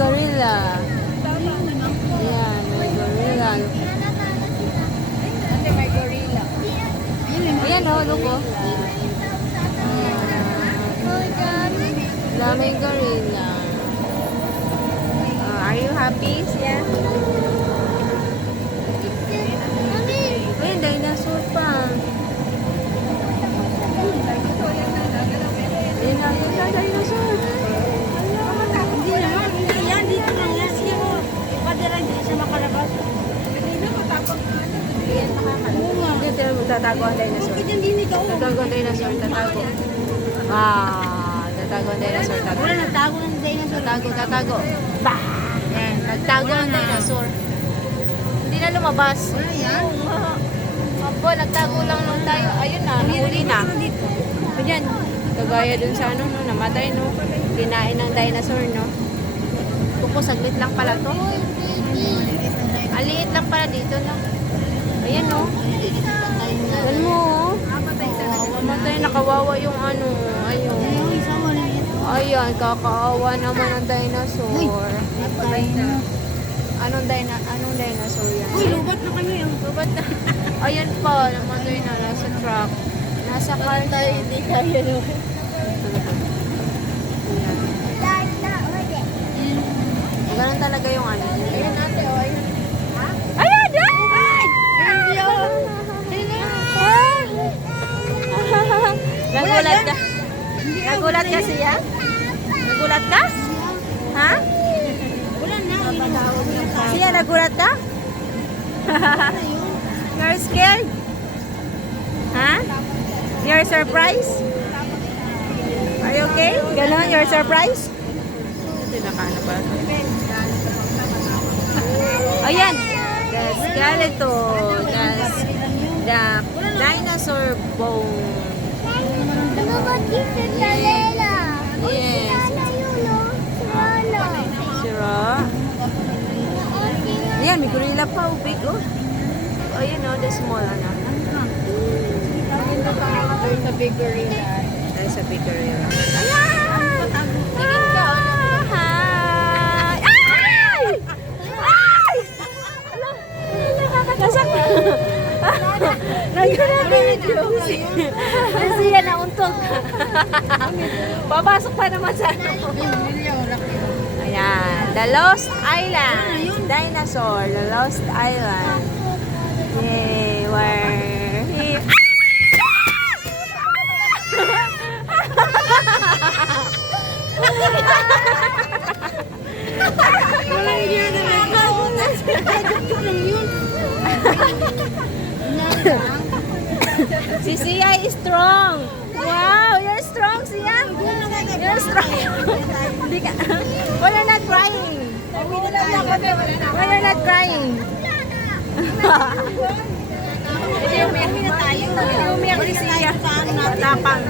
gorilla. Ayan, may gorilla. Hindi, may gorilla. Ayan o, look o. Daming gorilla. Are you happy, siya? Uy, dinosaur pa. Ayan na, dinosaur. Hindi naman. Yan, dito lang yan. Sige mo. Padira, hindi siya makalabas. Hindi na matapang na. Hindi yan makakalabas. Dito tatago ang dinosaur. Bakit yan din ikaw? Tatago ang dinosaur, tatago. Tatago ang dinosaur, tatago. Wala, nagtago ng dinosaur. Tatago. Bah! Yan, nagtago ang dinosaur. Hindi na lumabas. Wala yan. Opo, nagtago lang nung tayo. Ayun na, nahuli na. Ayan, kagaya dun sa ano, no, namatay, no. Kinain ng dinosaur, no. Kuko, saglit lang pala to. Aliit lang pala dito, no. Ayan, no. Ayan mo, oh. Mamatay, nakawawa yung ano. Ayun. Yung isa mo na yan. Ayan, kakaawa naman ang dinosaur. Anong dinosaur yan? Uy, lubat na kayo yung Lubat na. Ayan pa, namatay na, nasa truck. Nasa car. tayo, hindi kaya no. Ganun talaga yung ano. Ayun natin, o ayun. Ayan! Ay! Hindi o. Nagulat ka? Nagulat ka siya? Nagulat ka? Ha? Wala na. Siya, nagulat ka? You're scared? Ha? You're surprised? Are you okay? Ganon, you're surprised? Tinakana pa. Ayan! The skeleton. The dinosaur bone. Yes. Sira. Ayan, may gorilla pa. Oh, big, oh. Ayan, oh, the small, ano. There's a big gorilla. There's a big gorilla. Tingin ka, ano? Hi! Ay! Ay! Nasaktan. Nag-video. Kasi yan, nauntog. Papasok pa naman sa ano. Ayan, the Lost Island. Dinosaur, the Lost Island. Yay, where he... Walang yun na nagkagutas. Joke lang yun. Si Sia is strong. Wow, you're strong, Sia. You're strong. Hindi ka. Why you're not crying? Why you're not crying? Hindi umiyak na tayo. Hindi umiyak si Sia. Tapang.